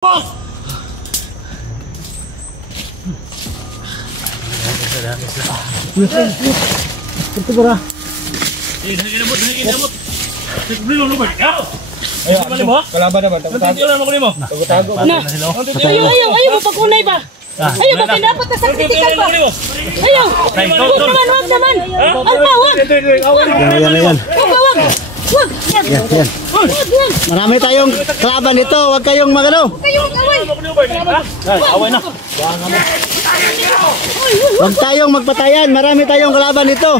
Boss! Ito ba? Hinabot. Belum lupa. Ayo, kalaban naman. Tago. Ayo, magpakunay ba? Ayo, baka dapat na sa critical pa. Ayo, wag naman. Alpa, wag. Yan. Wag. Marami tayong kalaban dito. Huwag kayong magano. Away na. Huwag tayong magpatayan. Marami tayong kalaban dito.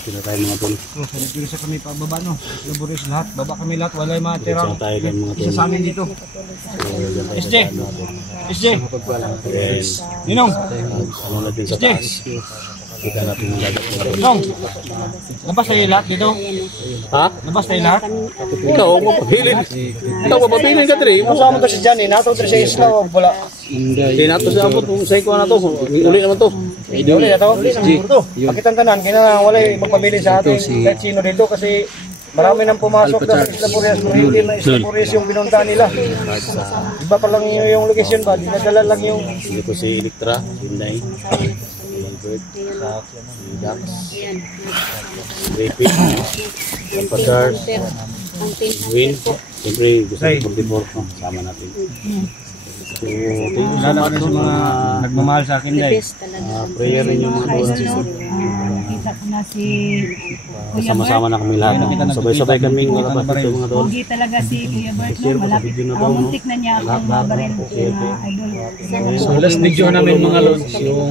Malapit na tayo mga tol. Nagpirisa kami pababa no. Laboris lahat. Baba kami lahat. Wala yung mga tirang. Isa sa amin dito. SJ. Ninong. SJ. Kita natin yung lagat. Ninong. Labas tayo lahat dito. Ha? Labas tayo lahat. Ikaw, mapapilin. Ikaw, mapapilin ka diri. Masama to si Johnny. Nato to si Isla. Wala. Hindi nato sa abot. Sa ikaw na to. Uli naman to. Uli na to. Pakitan tanan. Kaya wala magpabili sa atin. Kahit sino dito kasi marami nang pumasok na sa Isla Boreas. Hindi na Isla Boreas yung pinunta nila. Iba pa lang yung location ba? Dinadala lang yung... Dito si Electra, Hyundai, Bird, Dax, Rapid, Alpacars, Win. Siyempre gusto ko 44 sama natin. So, lalo na sa mga nagmamahal sa akin dahil prayer rin yung mga Kita ko na si sama-sama na kami lahat. Sabay-sabay kami mga tol. Pogi talaga si Kuya Bert, no? Malapit. Muntik na niya akong mabaril idol. so last video namin mga lods yung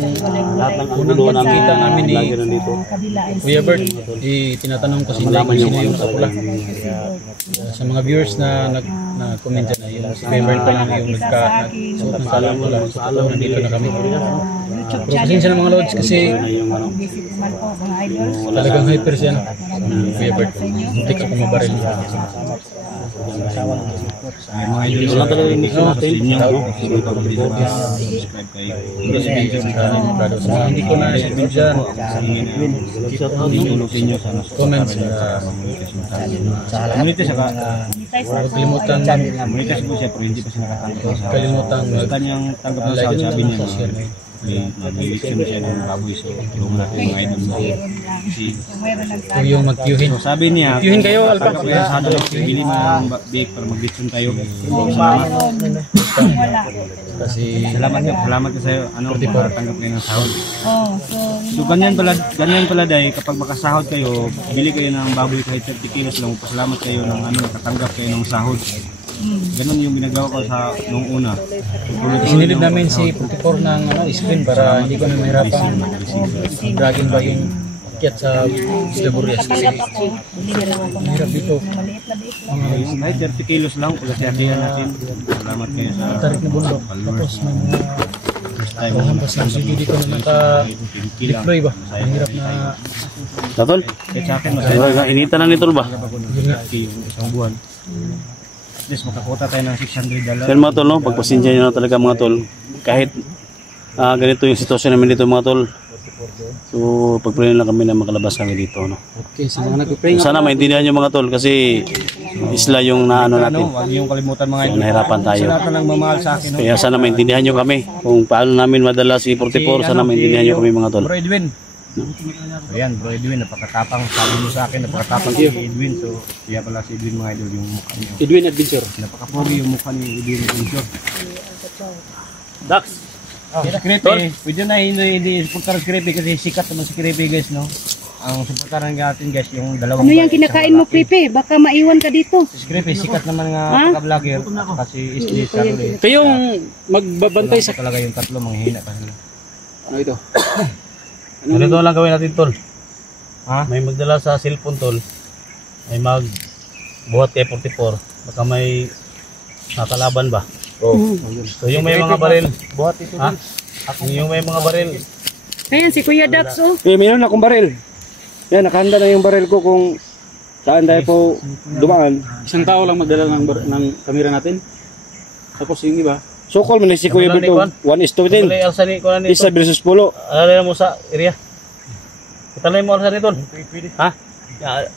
Lahat ng unang nakita namin ni lagi nandito. Kuya Bert, tinatanong ko sino yung sa pula. Sa mga viewers na nag-comment dyan na yung si Kuya Bert pa lang yung nagka-suot ng salang pula. So totoo nandito na kami. Pero pasensya ng mga lods kasi talagang hyper siya na Kuya Bert. Muntik ako mabaril. Mga idol Wala talaga yung mission natin. hindi ko na i-video dyan. Comments kalimutan Kanyang tanggap na sa sabi niya mag-election siya ng baboy so tulungan natin mga idol mo Ito yung mag-queuein. sabi niya Queuein kayo, Alpa. tanggap niya sa atin bili mo ng bake para mag-election tayo Kasi salamat ka sa'yo para tanggap kayo ng sahod so ganyan pala dahil kapag makasahod kayo bili kayo ng baboy kahit 30 kilos lang pasalamat kayo ng nakatanggap kayo ng sahod. Ganun yung ginagawa ko sa nung una. sinilid namin si 44 ng screen para hindi ko na mahirapan dragging ba yung akyat sa Isla Boreas kasi mahirap dito Kahit 30 kilos lang pagkasiyakihan natin. Salamat kayo sa tarik na bundok tapos may mga kahampas ng sige dito na naka-deploy ba mahirap na Tatol? kahit sa akin Inita na ni Tol ba? yung isang buwan. At least makakuta tayo ng $600. Pero mga tol, no? Pagpasensya nyo na talaga mga tol. Kahit ganito yung sitwasyon namin dito mga tol. So, pagpray lang kami na makalabas kami dito. No? okay sa mga nag-pray Sana maintindihan nyo mga tol kasi isla yung naano natin. Huwag niyong kalimutan mga So, idol. nahirapan tayo. Sa lahat na nagmamahal sa akin. Kaya sana maintindihan nyo kami. Kung paano namin madala si 44, sana maintindihan nyo kami mga tol. Bro Edwin. Ayan, Bro Edwin, napakatapang. Sabi mo sa akin, napakatapang si Edwin. So, kaya pala si Edwin mga idol yung mukha niyo. Edwin Adventure Napaka-pogi yung mukha ni Edwin Adventure. Dax! Creepy, pwede na hindi supportaran si Creepy kasi sikat naman si Creepy guys, no? Ang supportaran natin guys, yung dalawang Ano yung kinakain mo, Creepy? Baka maiwan ka dito. Si Creepy, sikat naman nga pagka-vlogger kasi isli Charlie. kayong magbabantay sa Talaga yung tatlo, manghihina pa sila. ano ito Ganito lang gawin natin tol. Ha? May magdala sa cellphone tol. May magbuhat kay 44. Baka may nakalaban ba? So yung may mga baril. Buhat ito. Ha? Yung may mga baril. Ayan, si Kuya Dax, oh. mayroon akong baril yan nakahanda na yung baril ko kung saan tayo po dumaan isang tao lang magdala ng camera natin tapos yung iba Sokol man si Kuya Berto. 1:10. Wala alsa ni ko ni. Isa versus pulo. Ala mo sa area. Kita na mo alsa ni ton. Ha? Ya.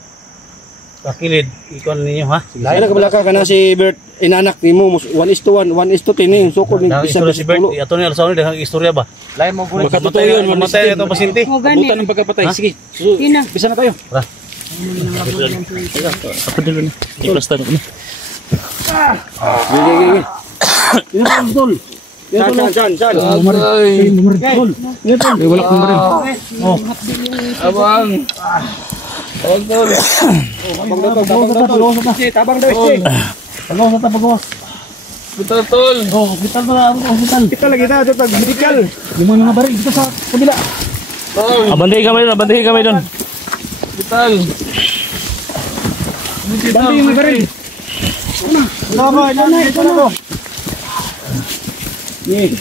Kakilid ikon ninyo ha. Ano ka balaka ka na si Bert inanak nimo 1:1, 1:10 yung sokol ni Isa isa versus si Bert, pulo. ato ni alsa ni daghang istorya ba? Lain mo gulay. Makatutuyo yun, Mamatay ito pasyente. O gani. Butan ng pagkapatay. Sige. Sino? Bisa na tayo. Tara. Apa dulu nih? I-plaster ko na. Gigi. Ini betul. San. Wala kong baril. Oh. Abang. Tabang daw. Betul tol. Oh, hospital pala, hospital. Kita lagi na ito medical. Yung mga baril dito sa kabila. Abandahin kami doon. Betul. Banting yung baril. Ito na to. Ni.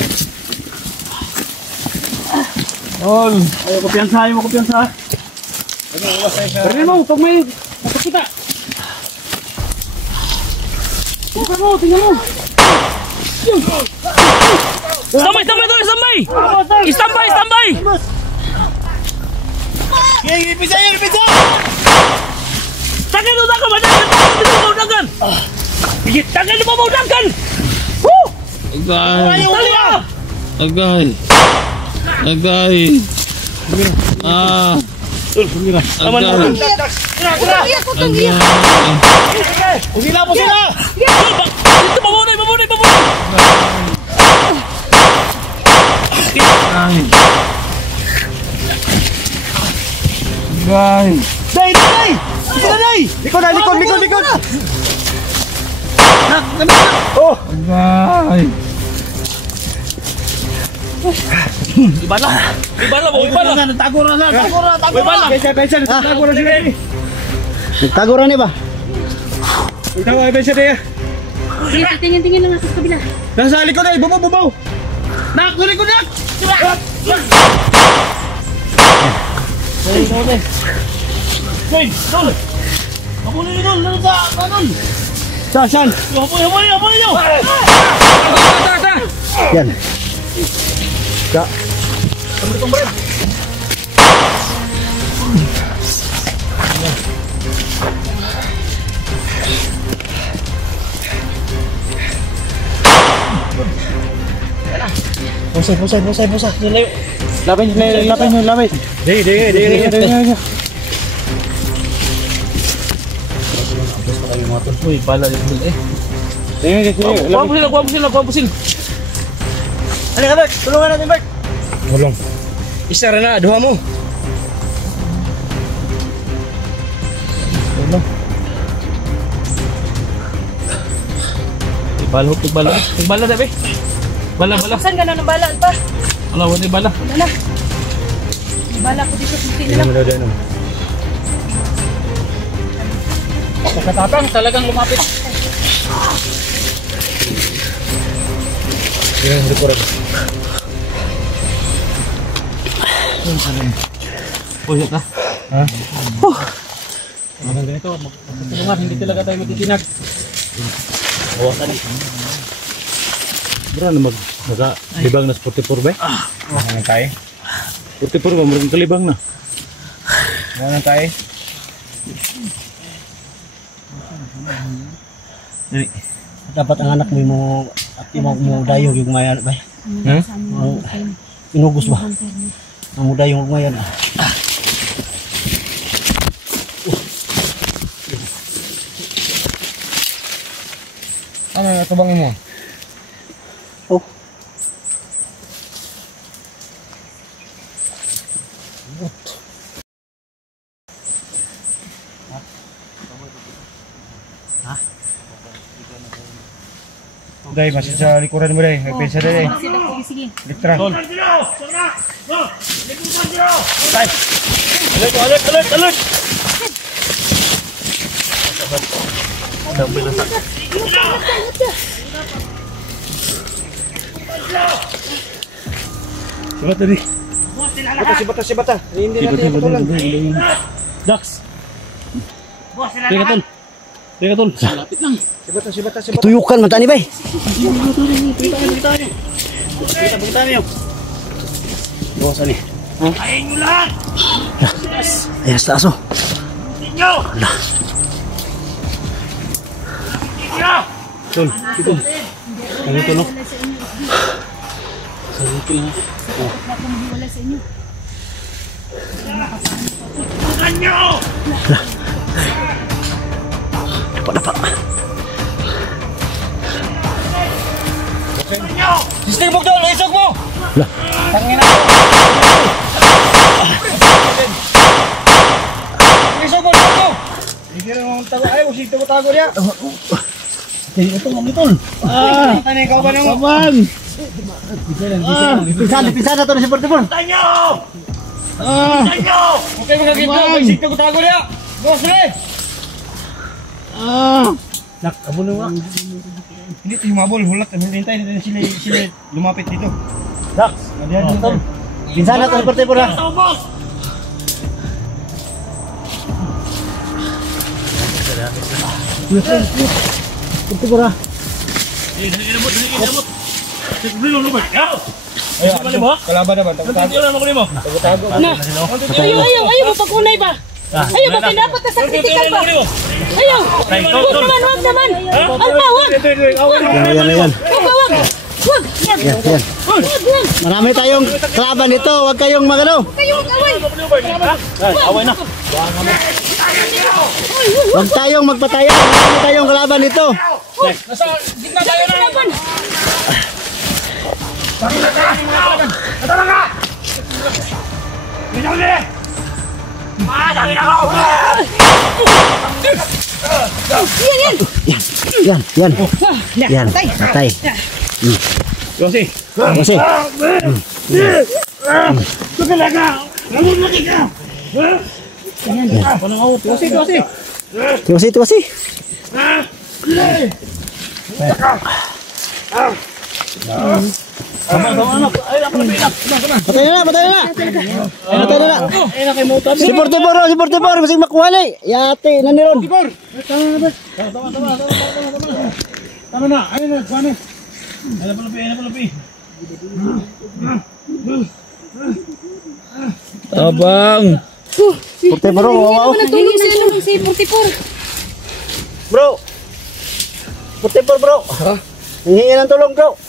Oh, ayaw ko piyansa. Baril mo, pag may nakakita. Tingnan mo. Standby! Tagal mo ka madagkan! Tagal mo madagkan! Agay. Ah. Aman mo. Usila po sila! Dito mamunay! Agay. Day! Likod! Oh! Agay. Ibala! Nagtago na! Pensa, nagtago na sila. Nagtago na ba? Nagtago na pensa niya. Sige, tingin lang ako sa kabila. Nasa likod ay, bumaw! Nak! Kulik! Hoy! Dol! Abulin nyo! Lalo sa kanon! Saan? Abulin nyo! Yan. Ya. Pusat. Lapin. Degi. Uy, pala yun eh. Kuha mo sila. Halika, Bert. Tulungan natin, Bert. Tulong. Isa rin na, duha mo. Bala na, be. Bala. Saan ka na ng bala pa? Wala, bala. Wala na. May bala ko dito. Hindi na lang. Katatang, talagang lumapit. Yan, record. Puyot na. Ha? Magandang ganito, magtutulungan, hindi talaga tayo magtitinag. Bawasan eh. Bro, maga-libang na sa 44 ba? Ano tayo? 44 ba? Marang kalibang na. Ano tayo? Dapat ang anak mo at mo dayog yung mayan ba? Inugos ba? Ang mo dayog yung mayan. Ano tubangin mo? Oh. Day, masih sa likuran mo day. May pesa day. Sige. Litra. Alert! Sibat tadi. Bata. Hindi natin patulan. Dax! Teka, tol. Teka tol. Tuyukan man tani bay. Kita niyo. Bawas ani. Ayan sa aso. Ala. Tol, ito. Ano ito no? Sarito lang. Dapat. Sistem mo dol, isog mo. Lah. Tangina. Isog mo. Hindi rin mo tago ay, usig tago niya. Ito nga tol. Tanay ka ba nang Kaban. Pisan na to si Portibor. Tanyo! Okay mga gito, usig tago niya. Go sile. Nak, abo na wa. Hindi tayo mabol, hulat. Hintay sila lumapit dito. Dax. Tol. Pisan na to si Portibor ha. Portibor ha. Kalaban na ba? Tago. Na. Ayaw mo pagunay ba? Ayaw ba dapat na sa critical ba? Ayaw. Wag naman. Alba, wag. Yan. Wag. Yan. Marami tayong kalaban dito. Huwag kayong magano. Kayo mag-away. Away na. Huwag tayong magpatayan. Marami tayong kalaban dito. Nasa gitna tayo na laban. Yan. Patay. Yosi. Kasi. Tuwasi. Patay na. Si Portibor, masing makuhali. Yate, naniron. Tama na. Ayun na, kuhanin. Ayun na palapi. Abang. Portibor, wow. Nagtulong si Portibor. Bro. Portibor, bro. Hingi ng tulong, bro.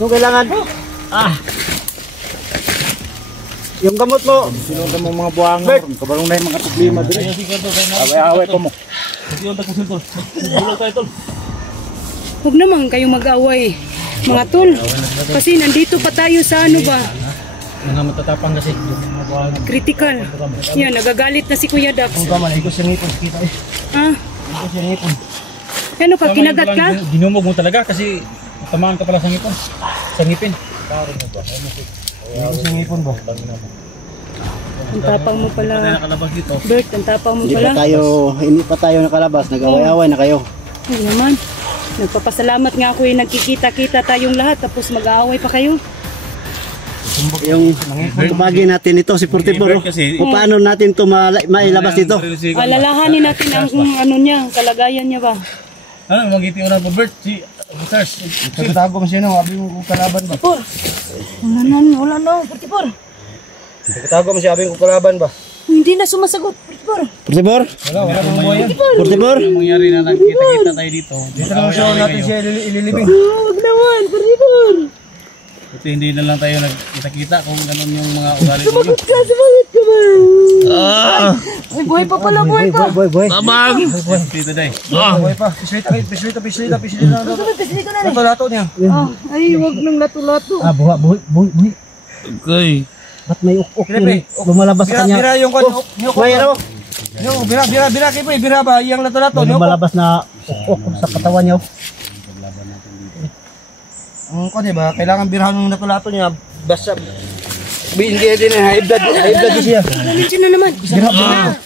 Kung kailangan. Yung gamot mo. Sinundan mo mga buhang. Kabarong na yung mga problema dito. Away pa mo. Huwag naman kayong mag-away, mga tol. Kasi nandito pa tayo sa ano ba? Mga matatapang kasi. Critical. Yan, nagagalit na si Kuya Dax. Ah? Ano ka, kinagat ka? Dinumog mo talaga kasi tamaan ka pala sa ngipin. Sa ngipin. Ang tapang mo pala. Bert, ang tapang mo pala. Hindi pa tayo nakalabas. Nag-away-away na kayo. Hindi naman. Nagpapasalamat nga ako nagkikita-kita tayong lahat tapos mag-aaway pa kayo. Yung tumagi natin ito si Portibor. O paano natin ito mailabas dito? Alalahanin natin ang ano niya, kalagayan niya ba? Ano, magiti una po Bert, si officers. Tago mo siya abi mo kalaban ba? Wala na, Portibor. Tago mo siya abi mo kalaban ba? Hindi na sumasagot, Portibor. Portibor? Wala nang buhay. Portibor? Mangyari na nagkita-kita tayo dito. Dito na siya natin siya ililibing. Huwag naman, Portibor. Ito hindi na lang tayo nagkita-kita kung ganun yung mga ugali ninyo. Sumagot ka ba? Ay, buhay pa pala, buhay pa. Boy. Tabang! Dito day. Buhay pa. Pislita. Lato niya. Ay, huwag nang lato-lato. Buhay. Okay. Ba't may ukok Krepe. yun? Lumalabas sa kanya. Bira yung kon. May ano? Bira kay bira ba yang lato-lato May niyo. lumalabas na ukok sa katawan niyo. Ang kon ba kailangan birahan ng lato-lato niya basta hindi din high blood siya. Nandiyan na naman.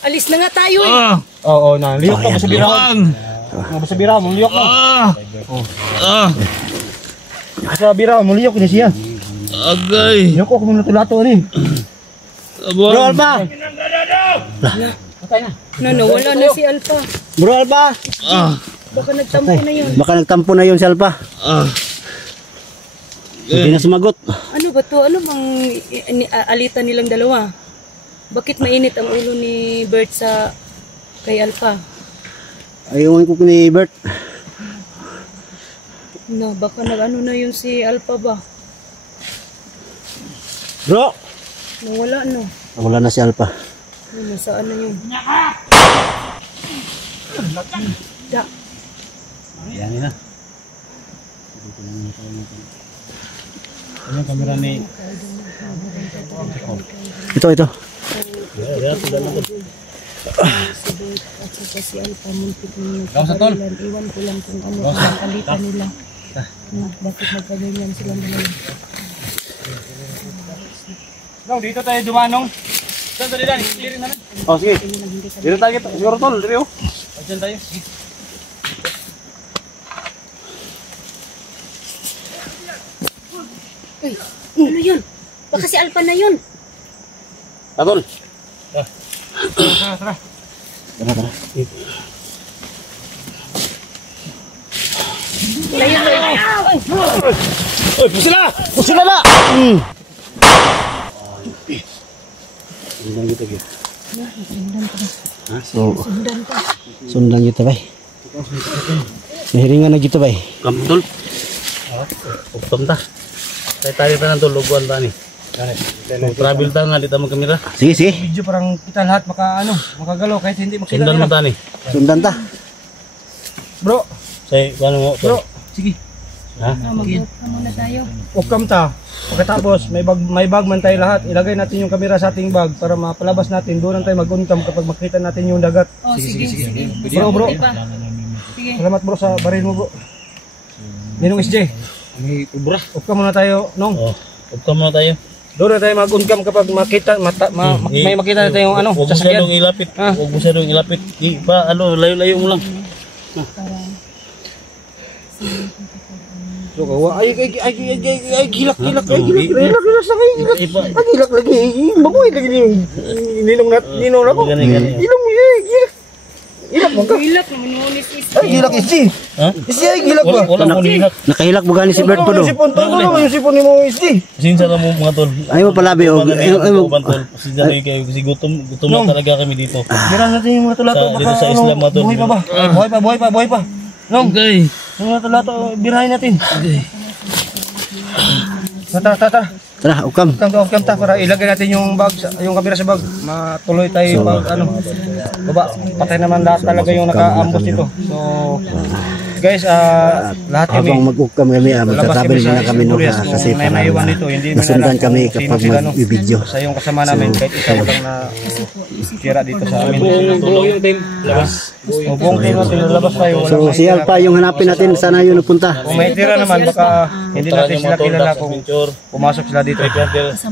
Alis na nga tayo eh. Oo, na liyok ka sa birahan. Basta birahan mo liyok mo. Sa birahan mo liyok ni siya. Agay. Liyok ko kung lato-lato ni. Bro, Alba! Wala na si Alpha. Bro Alpha. Baka nagtampo na yun. Baka nagtampo na yun si Alpha. Hindi na sumagot. Ano ba to? Ano bang alitan nilang dalawa? Bakit mainit ang ulo ni Bert sa kay Alpha? Ayaw ko ni Bert. Baka nag-ano na yun si Alpha ba? Bro! Nawala no. Wala na si Alpha. Nasaan na yun? Da. Yan na. Ano yung camera ni... Ito. Si Bert at saka si Alpha muntik na iwan ko lang kung ano ang kalitan nila. Bakit nagkaganyan silang dalawa? Dito tayo dumanong. Saan tayo dyan? Clearing namin. Oh, sige. Dito tayo. Siguro tol. Dito. Diyan tayo. Uy, ano yun? Baka si Alpha na yun. Tol. Tara. Uy, pusila na! Sundan kita gitu. Sundan kita bay. Nahiringan na gitu bay. Kamtol. Uktom ta. Tayo ta ng tuluguan ta ni. Travel ta nga dito mo kamera. Sige. Video parang kita lahat makagalaw kahit hindi makita Sundan mo nila. ta ni. Sundan ta. Bro, Say ano mo? bro. Sige. Ha? Mag-off na muna tayo. Ukam ta. Pagkatapos, may bag man tayo lahat. Ilagay natin yung kamera sa ating bag para mapalabas natin. Doon tayo mag-uncam kapag makita natin yung dagat. Sige. Bro. Sige. Salamat bro sa baril mo bro. Ninong SJ. Ukam muna tayo, Nong. Oh. Uktom mo tayo. Doon na tayo mag-uncam kapag makita, may makita natin yung ano, Huwag mo sasakyan. masyadong ilapit. Huwag mo masyadong ilapit. Layo-layo mo lang. So, ay gilak lagi. Iba. Gilak lagi. Baboy lagi ninong na ko. Gani. Gilak mo ka. Hilak naman yung ulis. Ay gilak SJ. Ha? SJ ay gilak ba? Wala ko lihat. Nakahilak mo gani si Bert po do. Yung sipon yung sipon ni mo SJ. Sinsa ka mo mga tol. Ayaw mo palabi o. Kasi dali kayo kasi gutom na talaga kami dito. Gira natin yung mga tulato. Dito sa Islam mga tol. Buhay pa. Nong. Okay. Yung mga tulato, birahin natin. Tara. Tara, ukam. Ukam ta para ilagay natin yung bag, yung kamera sa bag. Matuloy tayo pag baba. Patay naman lahat talaga yung naka-ambos dito. So guys, lahat kami Habang mag-ukam kami, magtatravel muna kami no kasi may para maiwan dito, hindi nasundan kami kapag mag-video. sa yung kasama namin kahit isa lang na tira dito sa amin. Yung team. Labas. O buong team natin lalabas tayo. So si Alpha yung hanapin natin, sana yun napunta. Kung may tira naman baka hindi natin sila kilala kung pumasok sila dito.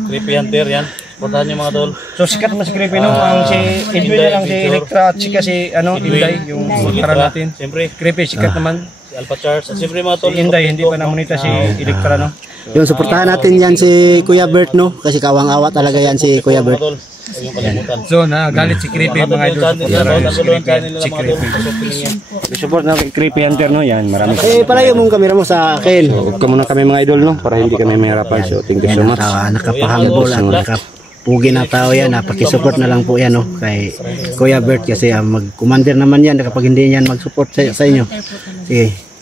Creepy Hunter yan. Portahan niyo mga tol. So sikat naman si Creepy no, ang si Edwin na lang si Electra at sika si Inday yung para natin. Siyempre, Creepy sikat naman. si Alpha Charles. At siyempre mga tol. Si Inday hindi pa namunita si Electra no. Yung suportahan natin yan si Kuya Bert no, kasi kawang-awa talaga yan si Kuya Bert. Tol. Huwag yung kalimutan. So nagalit si Creepy mga idol. Si Creepy. Support na Creepy Hunter no, yan marami. Palayo mong kamera mo sa akin. Huwag ka muna kami mga idol no, para hindi kami mahirapan. So thank you so much. Nakapahambol at nakapugi na tao yan. Pakisupport na lang po yan no, kay Kuya Bert kasi mag-commander naman yan kapag hindi yan mag-support sa inyo. Sige.